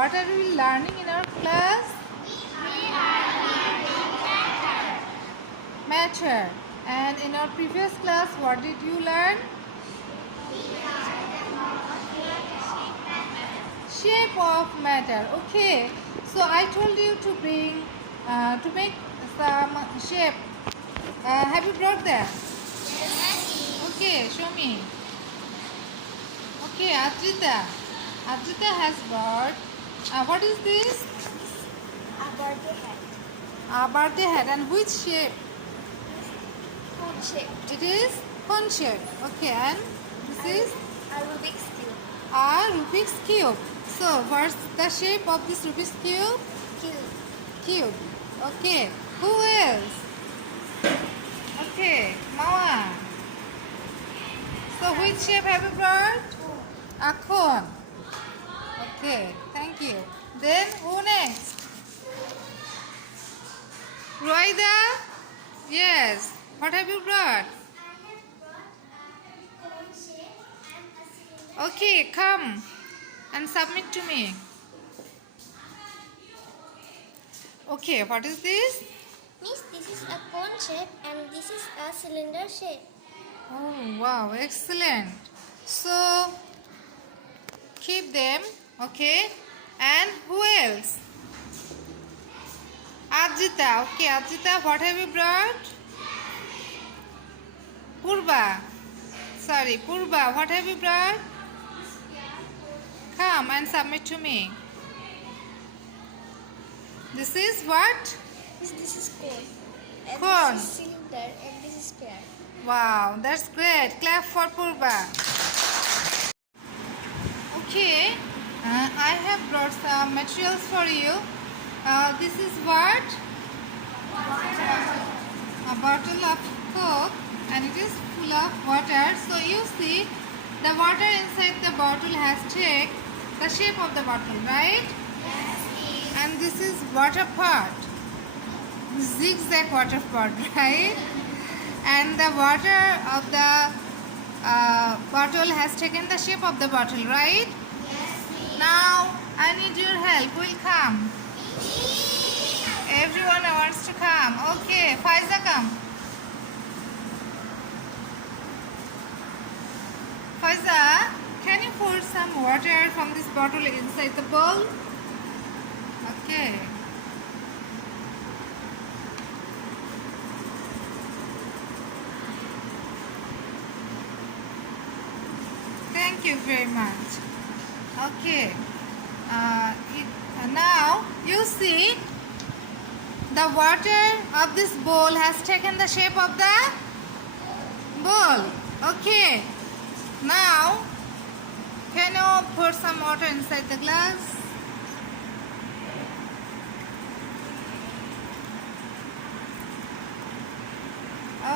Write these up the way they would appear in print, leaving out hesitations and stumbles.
what are we learning in our class? Matter. And in our previous class, what did you learn? Shape of matter. Okay. So I told you to bring, to make some shape. Have you brought that? Okay, show me. Okay, Ajita. Ajita has brought. What is this? A birthday hat. A birthday hat. And which shape? Cone shape. It is cone shape. Okay, and this is A Rubik's cube. a Rubik's cube. So, what's the shape of this Rubik's cube? Cube. Okay. Who else? Okay, Mama. So, which shape have you brought? A cone. Okay, thank you. Then, who next? Roida? Yes. What have you brought? Okay, come and submit to me. Okay, what is this? Miss, this is a cone shape and this is a cylinder shape. Oh, wow, excellent. So, keep them, okay? And who else? Ajita. Okay, Ajita, what have you brought? Purba. Sorry, Purba, what have you brought? Come and submit to me. This is what? Miss, this is cone. And Cone. this is cylinder and this is sphere. Wow, that's great. Clap for Purba. Okay, I have brought some materials for you. This is what? A bottle of Coke, and it is full of water. So you see, the water inside the bottle has taken the shape of the bottle, right? Yes, And this is water part, zigzag water part, right? And the water of the bottle has taken the shape of the bottle, right? Now I need your help. Will come. Everyone wants to come. Okay, Faiza, come. Faiza, can you pour some water from this bottle inside the bowl? Okay. Thank you very much. Okay. Now you see the water of this bowl has taken the shape of the bowl. Okay. Now can you pour some water inside the glass?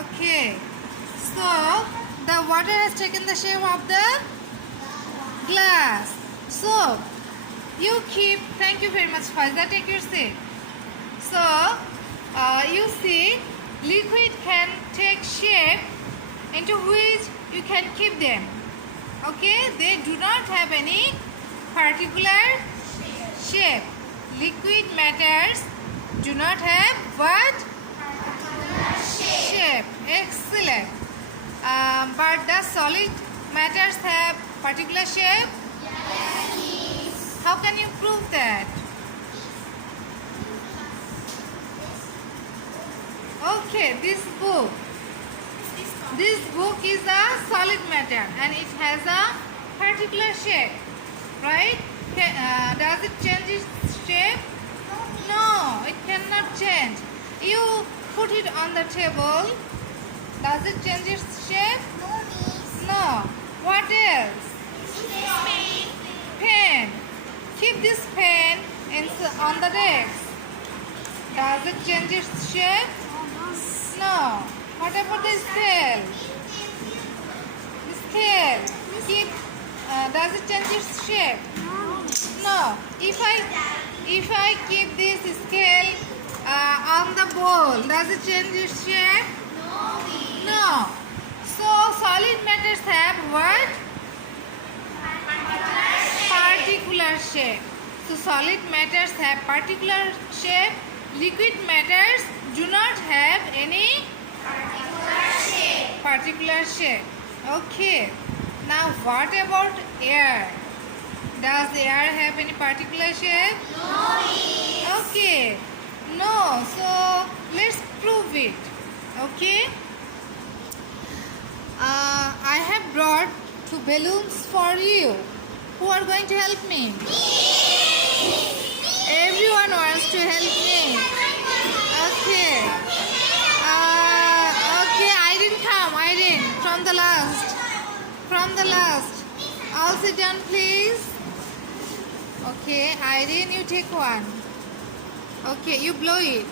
Okay. So the water has taken the shape of the glass. So you keep. Thank you very much, Faiza. Take your seat. So you see, liquid can take shape into which you can keep them. Okay, they do not have any particular shape. Liquid matters do not have what? Shape. Excellent. But does solid matters have particular shape? Yes. How can you prove that? Okay, this book is a solid matter and it has a particular shape, right? Does it change its shape? No, it cannot change. You put it on the table. Does it change its shape? No, Miss. No. What else? This Pen. Keep this pen on the desk. Does it change its shape? No. What about the scale? The scale. Keep. Does it change its shape? No. If I keep this scale on the bowl, does it change its shape? No. So solid matters have what? Particular shape. So solid matters have particular shape. Liquid matters do not have any particular shape. Okay. Now what about air? Does air have any particular shape? No. Okay. No. So let's prove it. Okay. I have brought two balloons for you. Who are going to help me? Everyone wants to help me. Okay. Okay, I didn't come. I didn't. From the last. From the last. All sit down, please. Okay, Irene, you take one. Okay, you blow it.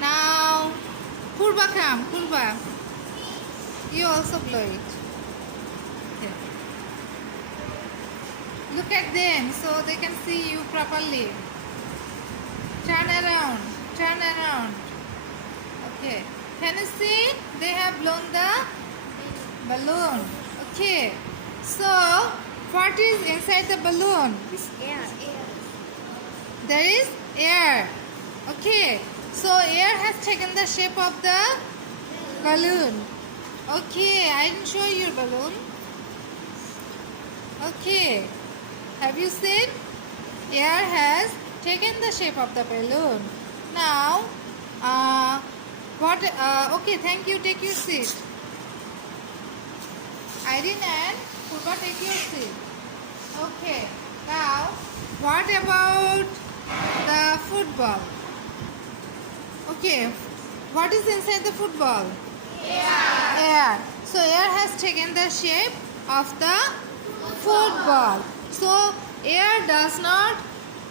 Now, Purba come. Purba. You also blow it. Okay. Look at them so they can see you properly. Turn around. Turn around. Okay. Can you see? They have blown the balloon. Okay. So, what is inside the balloon? Air. There is air. Okay. So, air has taken the shape of the balloon. Okay. I didn't show you your balloon. Okay. Have you seen? Air has taken the shape of the balloon. Now, okay, thank you. Take your seat. Irene and Purba, take your seat. Okay. Now, what about the football? Okay. What is inside the football? Air. So, air has taken the shape of the football. So, air does not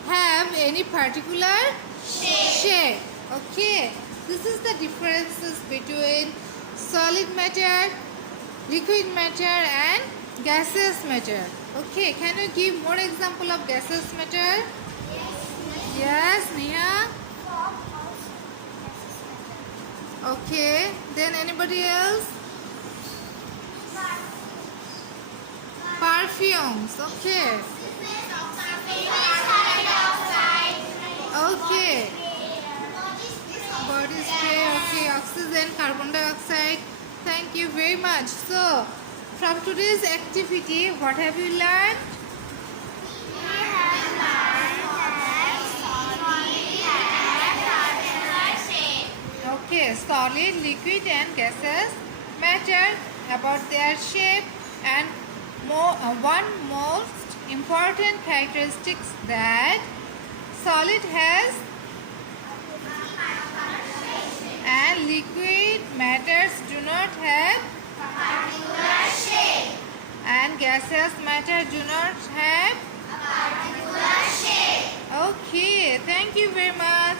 have any particular shape. Okay. This is the differences between solid matter, liquid matter and gaseous matter. Okay. Can you give more example of gaseous matter? Yes, Neha. Okay. Then anybody else? Perfumes. Okay. Okay. Body spray. Okay. Oxygen, carbon dioxide. Thank you very much. So, from today's activity, what have you learned? Okay, solid, liquid and gaseous matter, about their shape, and one most important characteristics that solid has and liquid matters do not have and gaseous matter do not have. Okay, thank you very much.